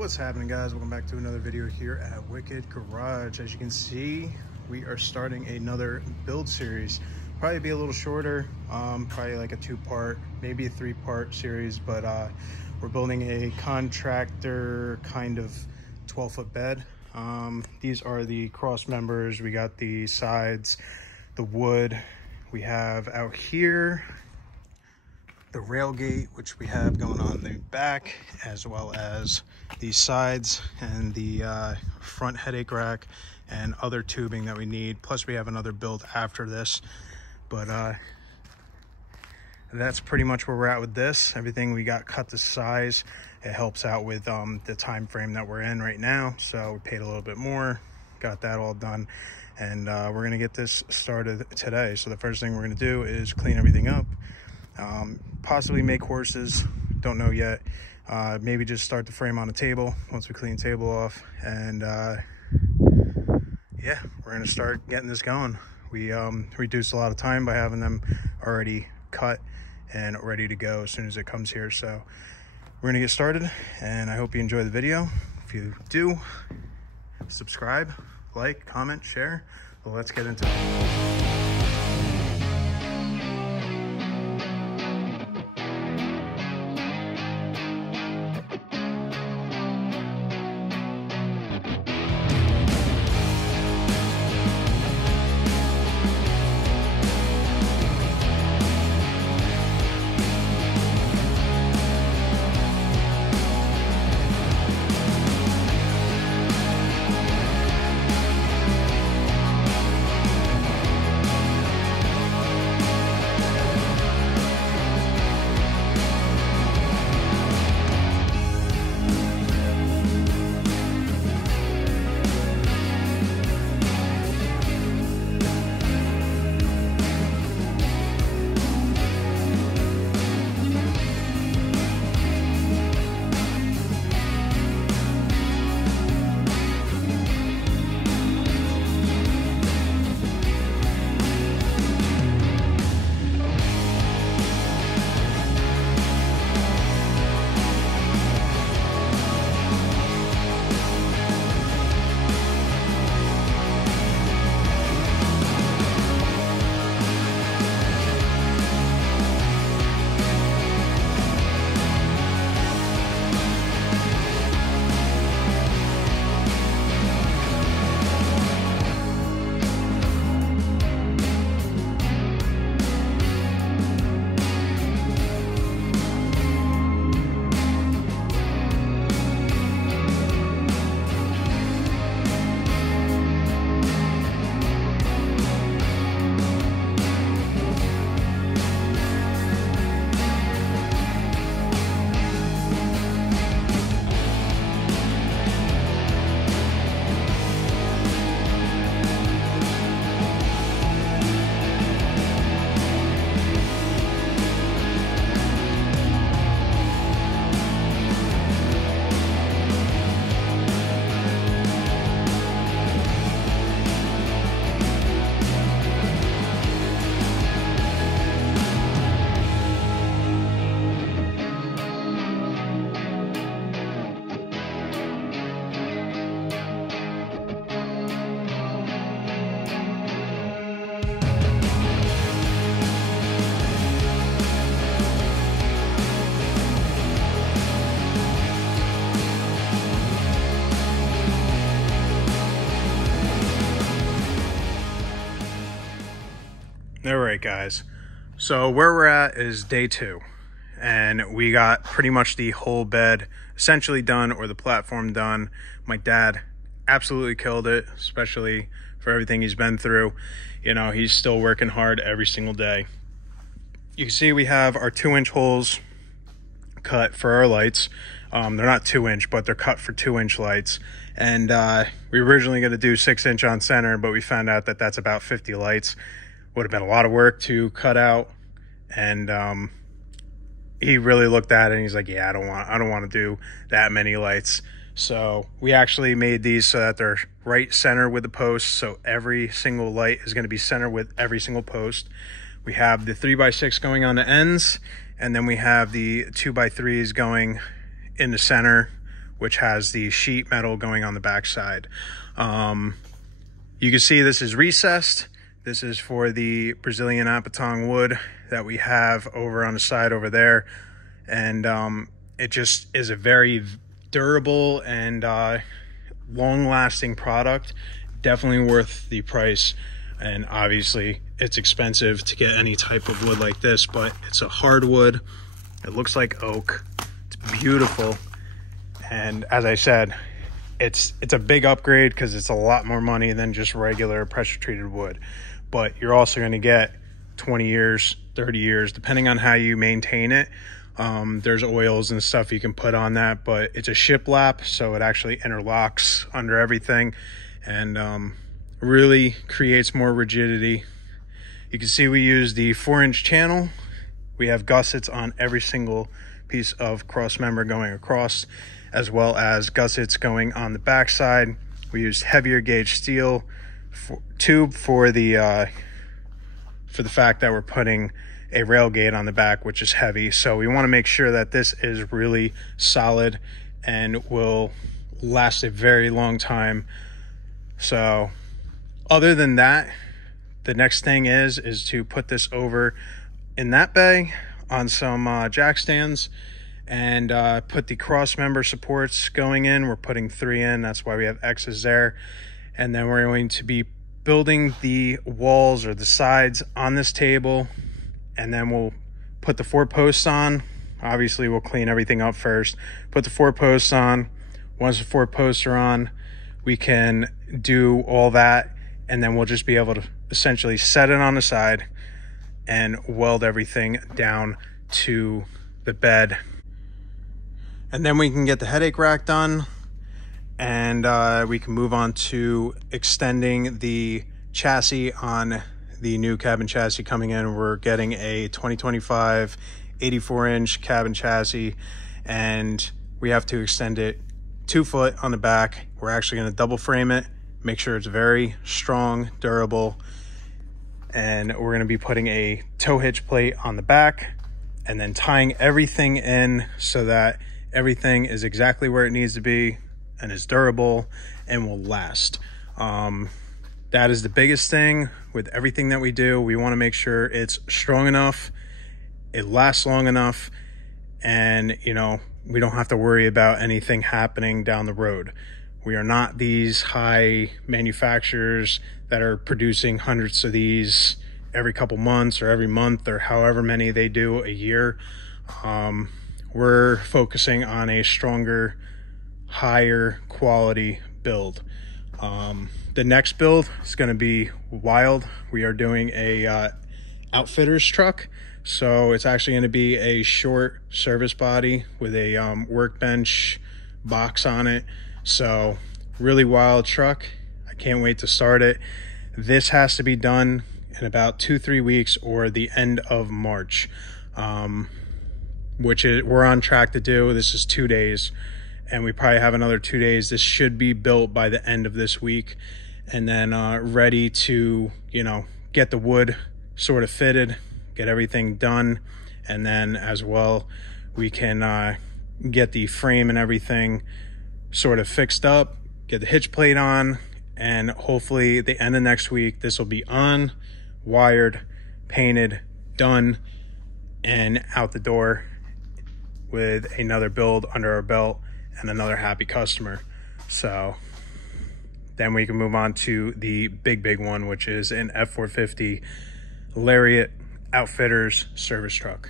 What's happening, guys? Welcome back to another video here at Wicked Garage. As you can see, we are starting another build series. Probably be a little shorter, probably like a 2-part, maybe a 3-part series, but we're building a contractor kind of 12-foot bed. These are the cross members. We got the sides, the wood. We have out here the rail gate, which we have going on the back, as well as the sides and the front headache rack and other tubing that we need. Plus we have another build after this, but that's pretty much where we're at with this. Everything we got cut to size. It helps out with the time frame that we're in right now, so we paid a little bit more, got that all done, and we're gonna get this started today. So the first thing we're gonna do is clean everything up, possibly make horses, don't know yet. Maybe just start the frame on the table once we clean the table off, and yeah, we're gonna start getting this going. We reduced a lot of time by having them already cut and ready to go as soon as it comes here. So we're gonna get started, and I hope you enjoy the video. If you do, subscribe, like, comment, share. Well, let's get into it. All right, guys, so where we're at is day 2, and we got pretty much the whole bed essentially done, or the platform done. My dad absolutely killed it, especially for everything he's been through. You know, he's still working hard every single day. You can see we have our 2-inch holes cut for our lights. They're not 2-inch, but they're cut for 2-inch lights. And we were originally going to do 6-inch on center, but we found out that that's about 50 lights. Would have been a lot of work to cut out, and he really looked at it and he's like, yeah, I don't want to do that many lights. So we actually made these so that they're right center with the posts, so every single light is going to be center with every single post. We have the 3x6 going on the ends, and then we have the 2x3s going in the center which has the sheet metal going on the backside. You can see this is recessed. This is for the Brazilian Apatong wood that we have over on the side over there. And it just is a very durable and long-lasting product. Definitely worth the price. And obviously it's expensive to get any type of wood like this, but it's a hardwood. It looks like oak. It's beautiful. And as I said, it's a big upgrade because it's a lot more money than just regular pressure treated wood. But you're also going to get 20 years, 30 years, depending on how you maintain it. There's oils and stuff you can put on that, but it's a shiplap, so it actually interlocks under everything and really creates more rigidity. You can see we use the 4-inch channel. We have gussets on every single piece of cross member going across, as well as gussets going on the backside. We used heavier gauge steel tube for the fact that we're putting a rail gate on the back, which is heavy. So we want to make sure that this is really solid and will last a very long time. So other than that, the next thing is to put this over in that bay on some jack stands and put the cross member supports going in. We're putting 3 in, that's why we have X's there. And then we're going to be building the walls or the sides on this table, and then we'll put the 4 posts on. Obviously we'll clean everything up first, put the 4 posts on. Once the 4 posts are on, we can do all that, and then we'll just be able to essentially set it on the side and weld everything down to the bed. And then we can get the headache rack done, and we can move on to extending the chassis on the new cabin chassis coming in. We're getting a 2025 84-inch cabin chassis, and we have to extend it 2 foot on the back. We're actually going to double frame it, make sure it's very strong, durable, and we're going to be putting a tow hitch plate on the back and then tying everything in so that everything is exactly where it needs to be and is durable and will last. That is the biggest thing with everything that we do. We want to make sure it's strong enough, it lasts long enough, and you know, we don't have to worry about anything happening down the road. We are not these high manufacturers that are producing hundreds of these every couple months or every month or however many they do a year. We're focusing on a stronger, higher quality build. The next build is going to be wild. We are doing a outfitter's truck. So it's actually going to be a short service body with a workbench box on it. So really wild truck. I can't wait to start it. This has to be done in about 2-3 weeks or the end of March, which we're on track to do. This is 2 days, and we probably have another 2 days. This should be built by the end of this week, and then ready to, you know, get the wood sort of fitted, get everything done, and then as well we can get the frame and everything sort of fixed up, get the hitch plate on, and hopefully at the end of next week this will be on, wired, painted, done, and out the door with another build under our belt and another happy customer. So then we can move on to the big one, which is an F450 Lariat Outfitters service truck.